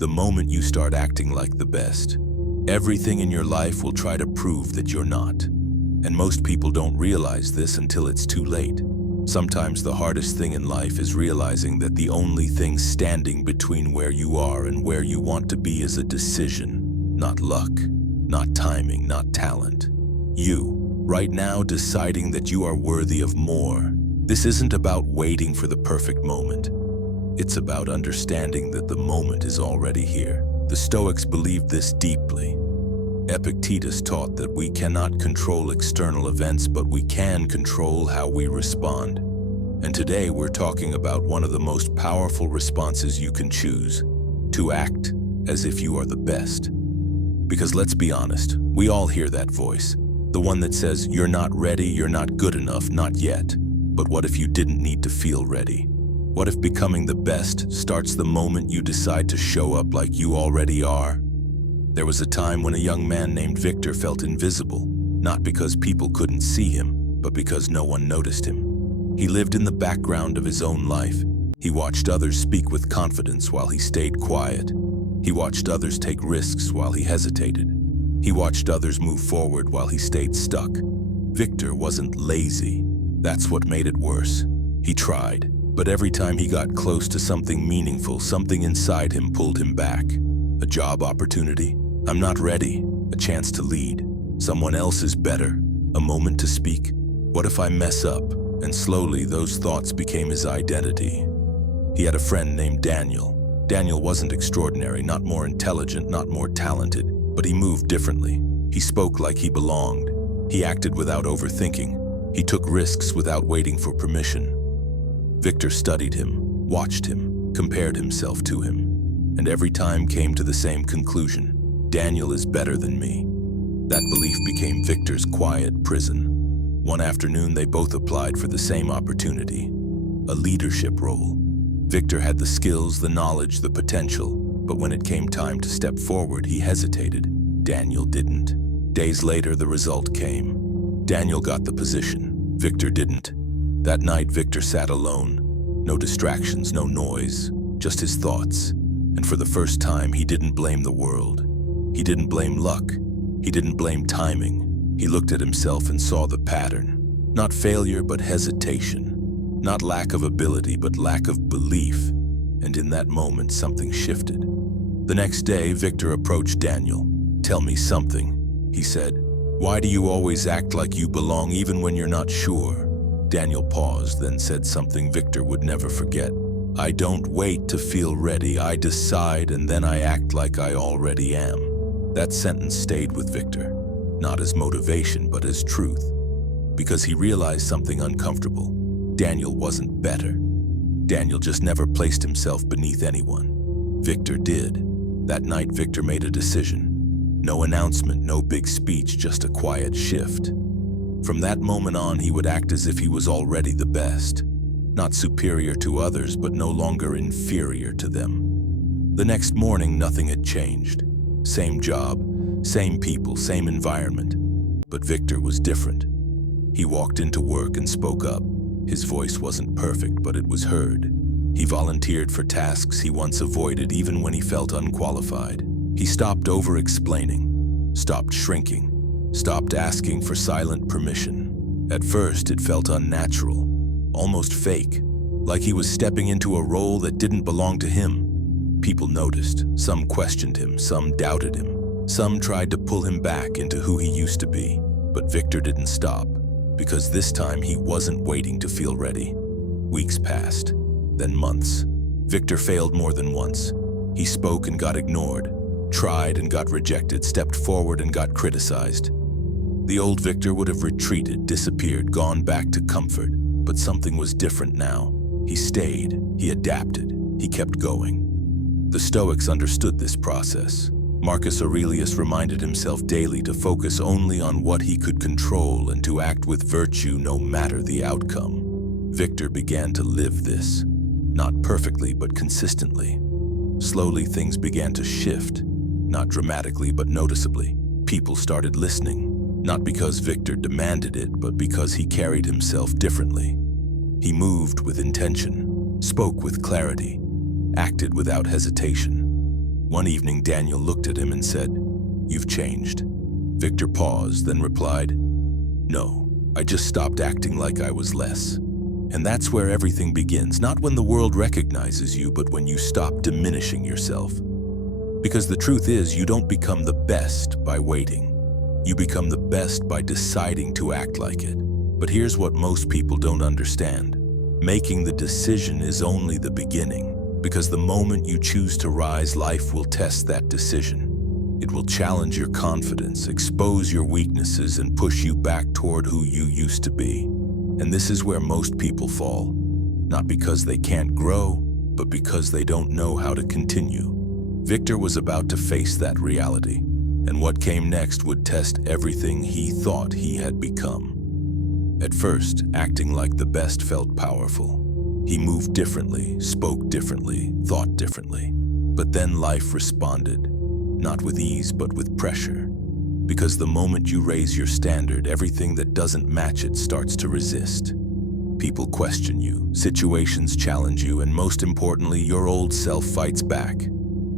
The moment you start acting like the best, everything in your life will try to prove that you're not. And most people don't realize this until it's too late. Sometimes the hardest thing in life is realizing that the only thing standing between where you are and where you want to be is a decision, not luck, not timing, not talent. You, right now, deciding that you are worthy of more. This isn't about waiting for the perfect moment. It's about understanding that the moment is already here. The Stoics believed this deeply. Epictetus taught that we cannot control external events, but we can control how we respond. And today we're talking about one of the most powerful responses you can choose: to act as if you are the best. Because let's be honest, we all hear that voice. The one that says, you're not ready, you're not good enough, not yet. But what if you didn't need to feel ready? What if becoming the best starts the moment you decide to show up like you already are? There was a time when a young man named Victor felt invisible, not because people couldn't see him, but because no one noticed him. He lived in the background of his own life. He watched others speak with confidence while he stayed quiet. He watched others take risks while he hesitated. He watched others move forward while he stayed stuck. Victor wasn't lazy. That's what made it worse. He tried, but every time he got close to something meaningful, something inside him pulled him back. A job opportunity? I'm not ready. A chance to lead. Someone else is better. A moment to speak. What if I mess up? And slowly those thoughts became his identity. He had a friend named Daniel. Daniel wasn't extraordinary, not more intelligent, not more talented, but he moved differently. He spoke like he belonged. He acted without overthinking. He took risks without waiting for permission. Victor studied him, watched him, compared himself to him, and every time came to the same conclusion: Daniel is better than me. That belief became Victor's quiet prison. One afternoon, they both applied for the same opportunity, a leadership role. Victor had the skills, the knowledge, the potential, but when it came time to step forward, he hesitated. Daniel didn't. Days later, the result came. Daniel got the position. Victor didn't. That night, Victor sat alone. No distractions, no noise, just his thoughts. And for the first time, he didn't blame the world. He didn't blame luck. He didn't blame timing. He looked at himself and saw the pattern. Not failure, but hesitation. Not lack of ability, but lack of belief. And in that moment, something shifted. The next day, Victor approached Daniel. "Tell me something," he said. "Why do you always act like you belong even when you're not sure?" Daniel paused, then said something Victor would never forget. "I don't wait to feel ready. I decide, and then I act like I already am." That sentence stayed with Victor, not as motivation, but as truth. Because he realized something uncomfortable. Daniel wasn't better. Daniel just never placed himself beneath anyone. Victor did. That night, Victor made a decision. No announcement, no big speech, just a quiet shift. From that moment on, he would act as if he was already the best. Not superior to others, but no longer inferior to them. The next morning, nothing had changed. Same job, same people, same environment. But Victor was different. He walked into work and spoke up. His voice wasn't perfect, but it was heard. He volunteered for tasks he once avoided, even when he felt unqualified. He stopped over-explaining, stopped shrinking, stopped asking for silent permission. At first, it felt unnatural, almost fake, like he was stepping into a role that didn't belong to him. People noticed. Some questioned him, some doubted him. Some tried to pull him back into who he used to be. But Victor didn't stop, because this time he wasn't waiting to feel ready. Weeks passed, then months. Victor failed more than once. He spoke and got ignored, tried and got rejected, stepped forward and got criticized. The old Victor would have retreated, disappeared, gone back to comfort. But something was different now. He stayed, he adapted, he kept going. The Stoics understood this process. Marcus Aurelius reminded himself daily to focus only on what he could control and to act with virtue no matter the outcome. Victor began to live this, not perfectly but consistently. Slowly things began to shift, not dramatically but noticeably. People started listening, not because Victor demanded it, but because he carried himself differently. He moved with intention, spoke with clarity, acted without hesitation. One evening, Daniel looked at him and said, "You've changed." Victor paused, then replied, "No, I just stopped acting like I was less." And that's where everything begins, not when the world recognizes you, but when you stop diminishing yourself. Because the truth is, you don't become the best by waiting. You become the best by deciding to act like it. But here's what most people don't understand. Making the decision is only the beginning, because the moment you choose to rise, life will test that decision. It will challenge your confidence, expose your weaknesses, and push you back toward who you used to be. And this is where most people fall, not because they can't grow, but because they don't know how to continue. Victor was about to face that reality, and what came next would test everything he thought he had become. At first, acting like the best felt powerful. He moved differently, spoke differently, thought differently. But then life responded, not with ease, but with pressure. Because the moment you raise your standard, everything that doesn't match it starts to resist. People question you, situations challenge you, and most importantly, your old self fights back.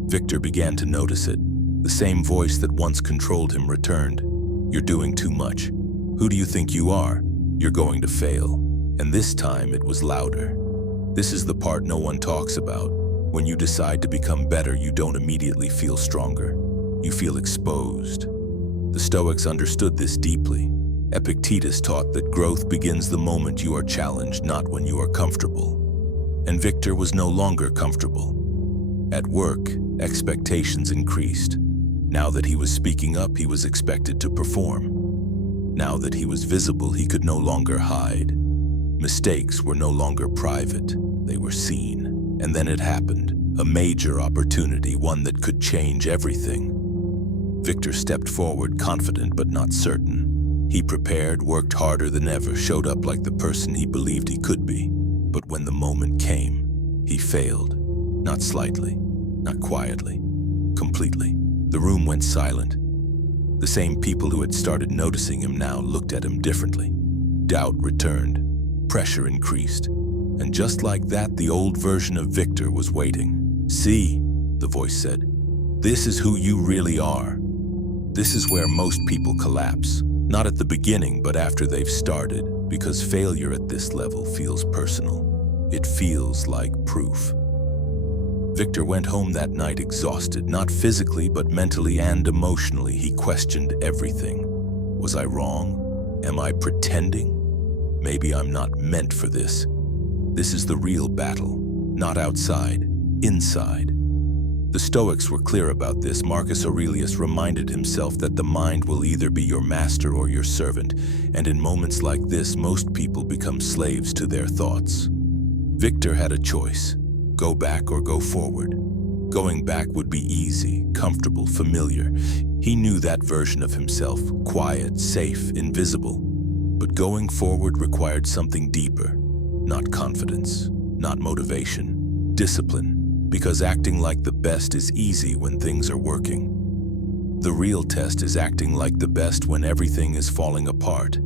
Victor began to notice it. The same voice that once controlled him returned. "You're doing too much. Who do you think you are? You're going to fail." And this time it was louder. This is the part no one talks about. When you decide to become better, you don't immediately feel stronger. You feel exposed. The Stoics understood this deeply. Epictetus taught that growth begins the moment you are challenged, not when you are comfortable. And Victor was no longer comfortable. At work, expectations increased. Now that he was speaking up, he was expected to perform. Now that he was visible, he could no longer hide. Mistakes were no longer private, they were seen. And then it happened, a major opportunity, one that could change everything. Victor stepped forward, confident but not certain. He prepared, worked harder than ever, showed up like the person he believed he could be. But when the moment came, he failed. Not slightly, not quietly, completely. The room went silent. The same people who had started noticing him now looked at him differently. Doubt returned, pressure increased, and just like that, the old version of Victor was waiting. "See," the voice said, "this is who you really are." This is where most people collapse, not at the beginning, but after they've started, because failure at this level feels personal. It feels like proof. Victor went home that night exhausted, not physically, but mentally and emotionally. He questioned everything. Was I wrong? Am I pretending? Maybe I'm not meant for this. This is the real battle, not outside, inside. The Stoics were clear about this. Marcus Aurelius reminded himself that the mind will either be your master or your servant, and in moments like this, most people become slaves to their thoughts. Victor had a choice. Go back or go forward. Going back would be easy, comfortable, familiar. He knew that version of himself, quiet, safe, invisible. But going forward required something deeper. Not confidence, not motivation, discipline. Because acting like the best is easy when things are working. The real test is acting like the best when everything is falling apart.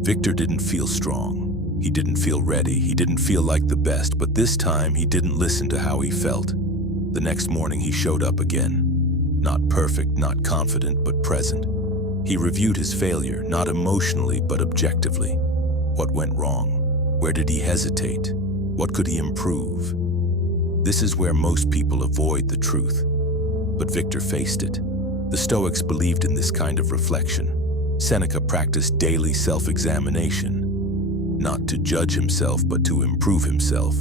Victor didn't feel strong. He didn't feel ready. He didn't feel like the best, but this time he didn't listen to how he felt. The next morning he showed up again. Not perfect, not confident, but present. He reviewed his failure, not emotionally, but objectively. What went wrong? Where did he hesitate? What could he improve? This is where most people avoid the truth. But Victor faced it. The Stoics believed in this kind of reflection. Seneca practiced daily self-examination. Not to judge himself, but to improve himself.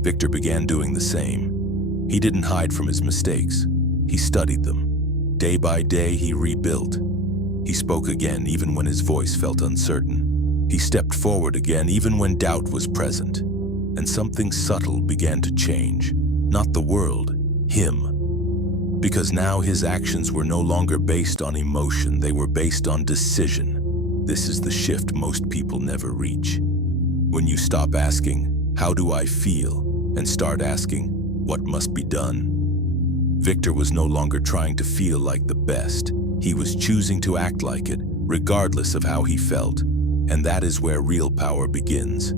Victor began doing the same. He didn't hide from his mistakes. He studied them. Day by day, he rebuilt. He spoke again, even when his voice felt uncertain. He stepped forward again, even when doubt was present. And something subtle began to change. Not the world, him. Because now his actions were no longer based on emotion, they were based on decision. This is the shift most people never reach. When you stop asking, "How do I feel?" and start asking, "What must be done?" Victor was no longer trying to feel like the best. He was choosing to act like it, regardless of how he felt. And that is where real power begins.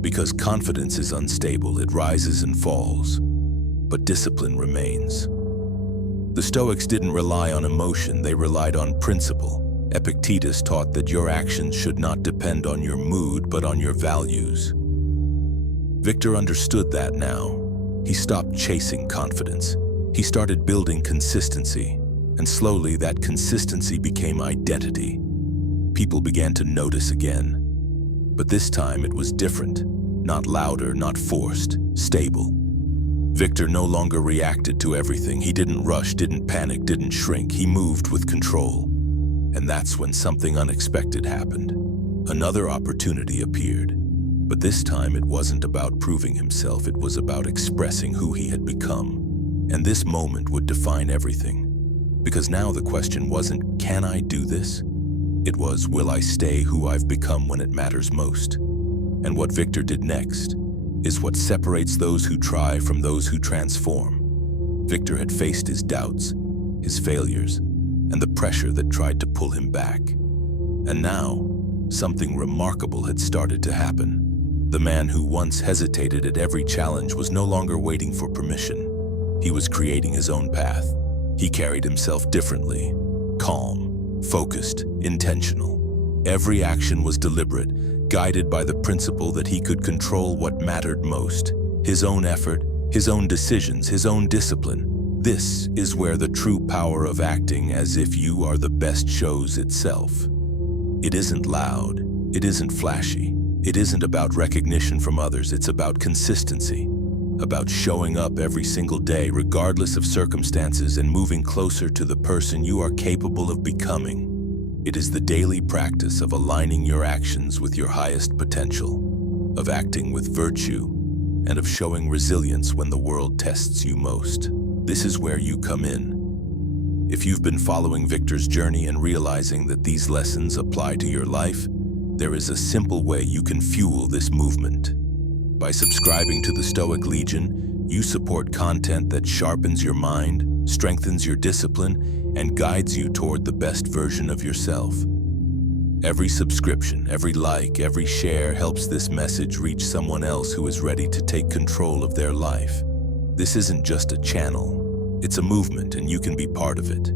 Because confidence is unstable, it rises and falls. but discipline remains. The Stoics didn't rely on emotion, they relied on principle. Epictetus taught that your actions should not depend on your mood, but on your values. Victor understood that now. He stopped chasing confidence. He started building consistency, and slowly that consistency became identity. People began to notice again. But this time it was different. Not louder, not forced, stable. Victor no longer reacted to everything. He didn't rush, didn't panic, didn't shrink. He moved with control. And that's when something unexpected happened. Another opportunity appeared. But this time it wasn't about proving himself, it was about expressing who he had become. And this moment would define everything. Because now the question wasn't, can I do this? It was, will I stay who I've become when it matters most? And what Victor did next is what separates those who try from those who transform. Victor had faced his doubts, his failures, and the pressure that tried to pull him back. And now, something remarkable had started to happen. The man who once hesitated at every challenge was no longer waiting for permission. He was creating his own path. He carried himself differently, calm, focused, intentional. Every action was deliberate, guided by the principle that he could control what mattered most. His own effort, his own decisions, his own discipline. This is where the true power of acting as if you are the best shows itself. It isn't loud, it isn't flashy, it isn't about recognition from others, it's about consistency, about showing up every single day regardless of circumstances and moving closer to the person you are capable of becoming. It is the daily practice of aligning your actions with your highest potential, of acting with virtue, and of showing resilience when the world tests you most. This is where you come in. If you've been following Victor's journey and realizing that these lessons apply to your life, there is a simple way you can fuel this movement. By subscribing to the Stoic Legion, you support content that sharpens your mind, strengthens your discipline, and guides you toward the best version of yourself. Every subscription, every like, every share helps this message reach someone else who is ready to take control of their life. This isn't just a channel, it's a movement, and you can be part of it.